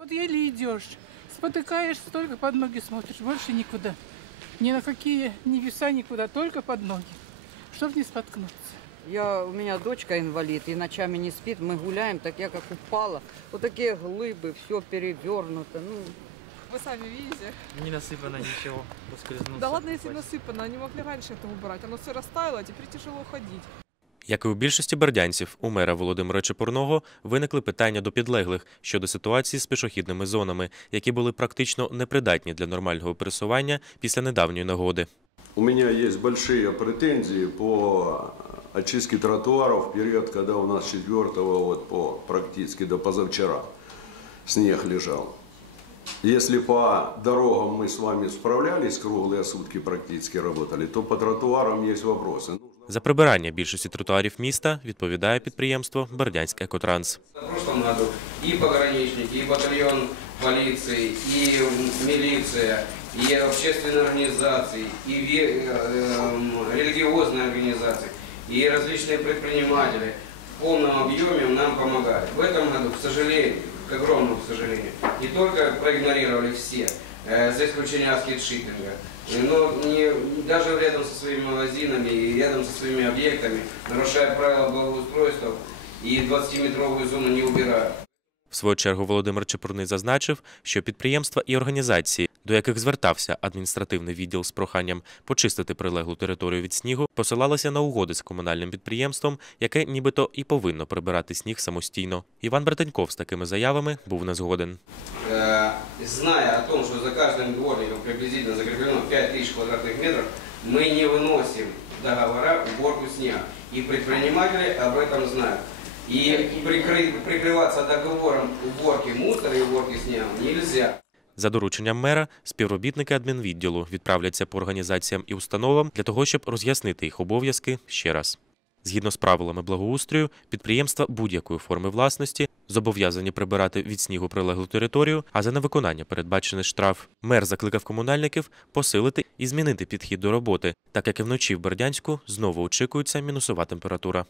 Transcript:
Вот еле идешь, спотыкаешься, только под ноги смотришь, больше никуда. Ни на какие, ни веса, никуда, только под ноги, чтобы не споткнуться. Я, у меня дочка инвалид, и ночами не спит, мы гуляем, так я как упала. Вот такие глыбы, все перевернуто. Ну, Вы сами видите. Не насыпано ничего, поскользнулся. Да ладно, если насыпано, они могли раньше это убрать. Оно все растаяло, а теперь тяжело ходить. Як і у більшості бердянців, у мера Володимира Чепурного виникли питання до підлеглих щодо ситуації з пішохідними зонами, які були практично непридатні для нормального пересування після недавньої нагоди. У меня есть большие претензии по очистке тротуаров в период, когда у нас 4 вот по практически до позавчера снег лежал. Если по дорогам мы с вами справлялись, круглые сутки практически работали, то по тротуарам есть вопросы. За прибирання більшості тротуарів міста відповідає підприємство Бердянськ Екотранс. В прошлом году и пограничники, и батальон полиции, и милиция, и общественные организации, и ве- эм, религиозные организации, и различные предприниматели в полном объеме нам помогали. В этом году, к сожалению, к огромному сожалению, не только проигнорировали все, э, за исключением аскет-шиппинга, но не, даже рядом со своими магазинами и рядом со своими объектами, нарушая правила благоустройства, и 20-метровую зону не убирают. В свою чергу Володимир Чепурний зазначив, що підприємства і організації, до яких звертався адміністративний відділ з проханням почистити прилеглу територію від снігу, посилалися на угоди з комунальним підприємством, яке нібито і повинно прибирати сніг самостійно. Іван Бретеньков з такими заявами був не згоден. Э, зная о том, что за каждым дворником приблизительно закреплено 5000 квадратных метров, мы не выносим договора уборку снега. И предприниматели об этом знают. И прикры- прикрываться договором уборки мусора и уборки снега нельзя. За дорученням мера співробітники адмінвідділу відправляться по організаціям і установам для того, щоб роз'яснити їх обов'язки ще раз. Згідно з правилами благоустрою, підприємства будь-якої форми власності зобов'язані прибирати від снігу прилеглу територію, а за невиконання передбачений штраф. Мер закликав комунальників посилити і змінити підхід до роботи, так як і вночі в Бердянську знову очікується мінусова температура.